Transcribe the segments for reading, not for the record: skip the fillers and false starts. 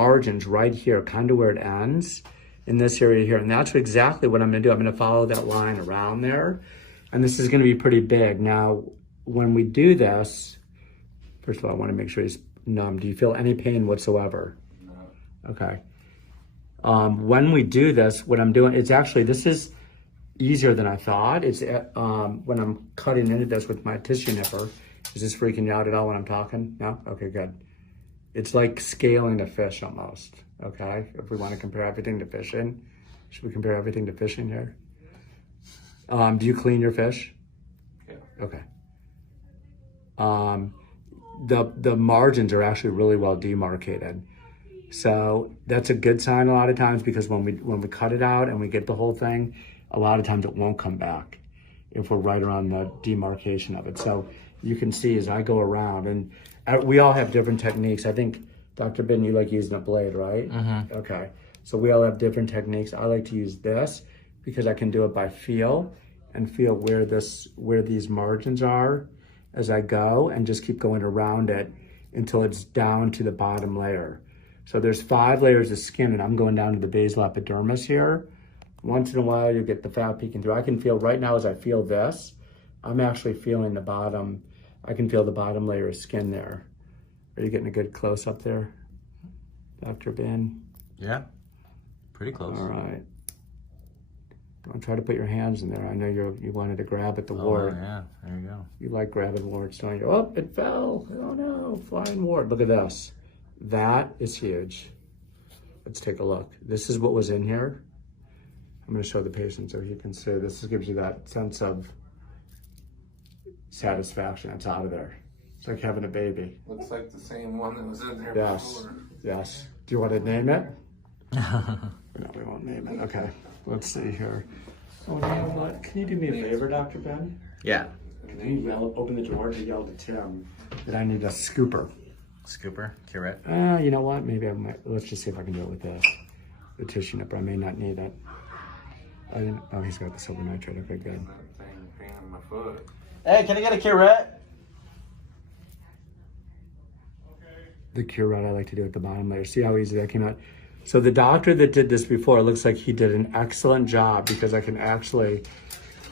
margins right here, kind of where it ends in this area here. And that's exactly what I'm gonna do. I'm gonna follow that line around there. And this is gonna be pretty big. Now, when we do this, first of all, I wanna make sure he's numb. Do you feel any pain whatsoever? No. Okay. When we do this, what I'm doing, it's actually, this is easier than I thought. It's when I'm cutting into this with my tissue nipper. Is this freaking you out at all when I'm talking? No? Okay, good. It's like scaling a fish almost, okay? If we want to compare everything to fishing, should we compare everything to fishing here? Do you clean your fish? Yeah. Okay. The margins are actually really well demarcated. So that's a good sign a lot of times, because when we cut it out and we get the whole thing, a lot of times it won't come back if we're right around the demarcation of it. So you can see as I go around, and we all have different techniques. I think, Dr. Ben, you like using a blade, right? Mm-hmm. Okay. So we all have different techniques. I like to use this because I can do it by feel and feel where these margins are as I go, and just keep going around it until it's down to the bottom layer. So there's 5 layers of skin, and I'm going down to the basal epidermis here. Once in a while, you get the fat peeking through. I can feel right now as I feel this, I'm actually feeling the bottom. I can feel the bottom layer of skin there. Are you getting a good close up there, Dr. Ben? Yeah, pretty close. All right. Don't try to put your hands in there. I know you wanted to grab at the wart. Oh, yeah, there you go. You like grabbing warts, don't you? Oh, it fell. Oh no, flying wart. Look at this. That is huge. Let's take a look. This is what was in here. I'm going to show the patient so he can see. This gives you that sense of satisfaction. It's out of there. It's like having a baby. Looks like the same one that was in there before. Yes. Do you want to name it? No, we won't name it. Okay. Let's see here. Oh, you know what? Can you do me a favor, Dr. Ben? Yeah. Can you open the drawer to yell to Tim that I need a scooper? Scooper? Curette? You know what? Maybe I might. Let's just see if I can do it with the tissue nipper. I may not need it. Oh, he's got the silver nitrate. Okay, good. Hey, can I get a curette? The curette I like to do at the bottom layer. See how easy that came out? So the doctor that did this before, it looks like he did an excellent job, because I can actually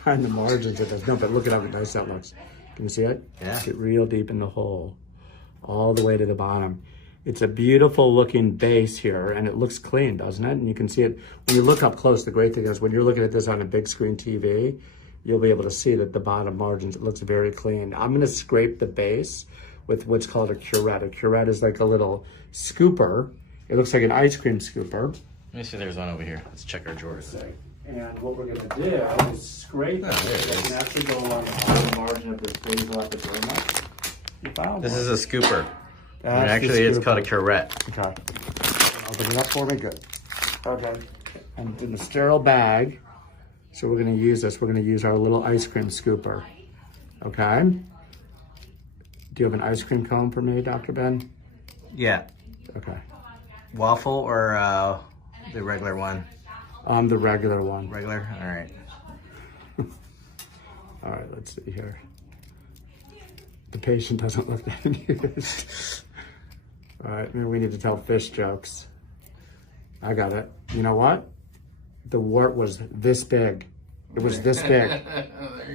find the margins of this. No, but look at how nice that looks. Can you see it? Yeah. Get real deep in the hole, all the way to the bottom. It's a beautiful looking base here, and it looks clean, doesn't it? And you can see it when you look up close. The great thing is when you're looking at this on a big screen TV, you'll be able to see that the bottom margins, it looks very clean. I'm gonna scrape the base with what's called a curette. A curette is like a little scooper. It looks like an ice cream scooper. Let me see, there's one over here. Let's check our drawers. And what we're gonna do is scrape it. It can actually go along the bottom margin of this basal epidermis. This is a scooper. And actually, it's called a curette. Okay. Open it up for me. Good. Okay. And in a sterile bag. So we're going to use this. We're going to use our little ice cream scooper. Okay. Do you have an ice cream cone for me, Dr. Ben? Yeah. Okay. Waffle or the regular one? The regular one. Regular? All right. All right. Let's see here. The patient doesn't look that amused. All right, maybe we need to tell fish jokes. I got it. You know what? The wart was this big. It was this big.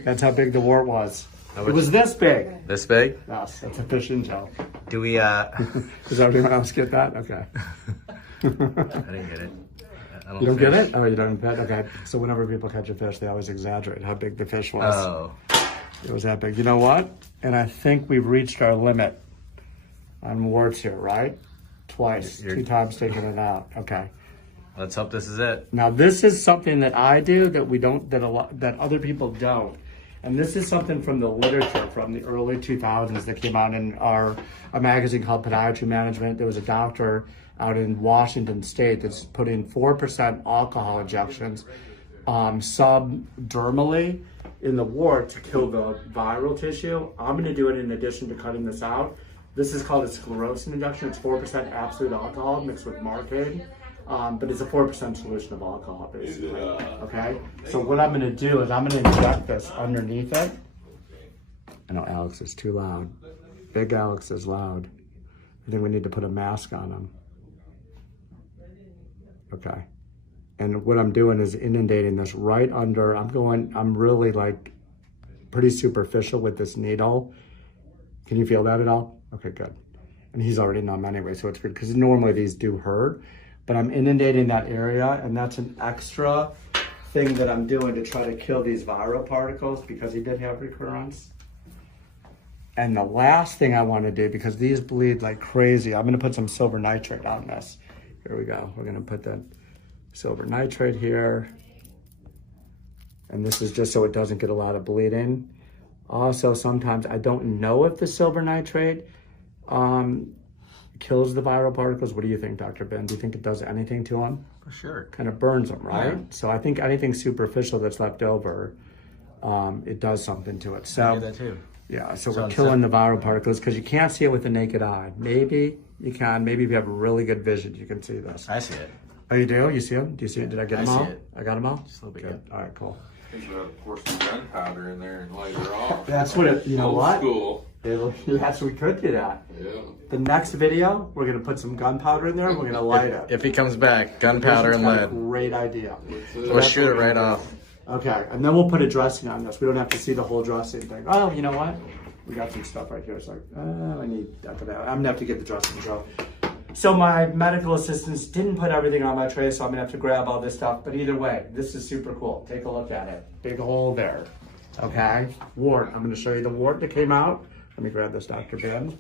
That's how big the wart was. It was this big. This big? Yes, that's a fishing joke. Do we, Does everyone else get that? Okay. I didn't get it. You don't get it? Oh, you don't get it? Okay. So whenever people catch a fish, they always exaggerate how big the fish was. Oh. It was that big. You know what? And I think we've reached our limit on warts here, right? Twice. 2 times taking it out. Okay. Let's hope this is it. Now this is something that I do that we don't, that other people don't. And this is something from the literature from the early 2000s that came out in a magazine called Podiatry Management. There was a doctor out in Washington State that's putting 4% alcohol injections subdermally in the wart to kill the viral tissue. I'm going to do it in addition to cutting this out. This is called a sclerosing injection. It's 4% absolute alcohol mixed with Marcaid. But it's a 4% solution of alcohol, basically. Okay? So what I'm going to do is I'm going to inject this underneath it. I know Alex is too loud. Big Alex is loud. I think we need to put a mask on him. Okay. And what I'm doing is inundating this right under, I'm really like pretty superficial with this needle. Can you feel that at all? Okay, good. And he's already numb anyway, so it's good because normally these do hurt, but I'm inundating that area, and that's an extra thing that I'm doing to try to kill these viral particles because he did have recurrence. And the last thing I want to do, because these bleed like crazy, I'm going to put some silver nitrate on this. Here we go. We're going to put the silver nitrate here. And this is just so it doesn't get a lot of bleeding. Also, sometimes I don't know if the silver nitrate kills the viral particles. What do you think, Dr. Ben? Do you think it does anything to them? For sure. Kind of burns them, right? Yeah. So I think anything superficial that's left over, it does something to it. So I do that too. yeah, so we're killing the viral particles because you can't see it with the naked eye. Maybe you can. Maybe if you have really good vision, you can see this. I see it. Oh, you do? You see them? Do you see it? Did I get them all? see it. I got them all? Just a little bit. Good. All right, cool. I think we ought to pour some gunpowder in there and light her off. That's what it, you know Old what? School. Yes, we could do that. Yeah. The next video, we're going to put some gunpowder in there and we're going to light it. If he comes back, gunpowder and That's a lead. great idea. We'll shoot it right off. Okay, and then we'll put a dressing on this. We don't have to see the whole dressing thing. Oh, you know what? We got some stuff right here. It's like, I need that for that. I'm gonna have to get the dressing. So my medical assistants didn't put everything on my tray, so I'm gonna have to grab all this stuff. But either way, this is super cool. Take a look at it. Big hole there. Okay, wart. I'm gonna show you the wart that came out. Let me grab this, Dr. Ben.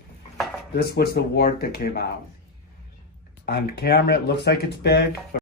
This was the wart that came out. On camera, it looks like it's big, but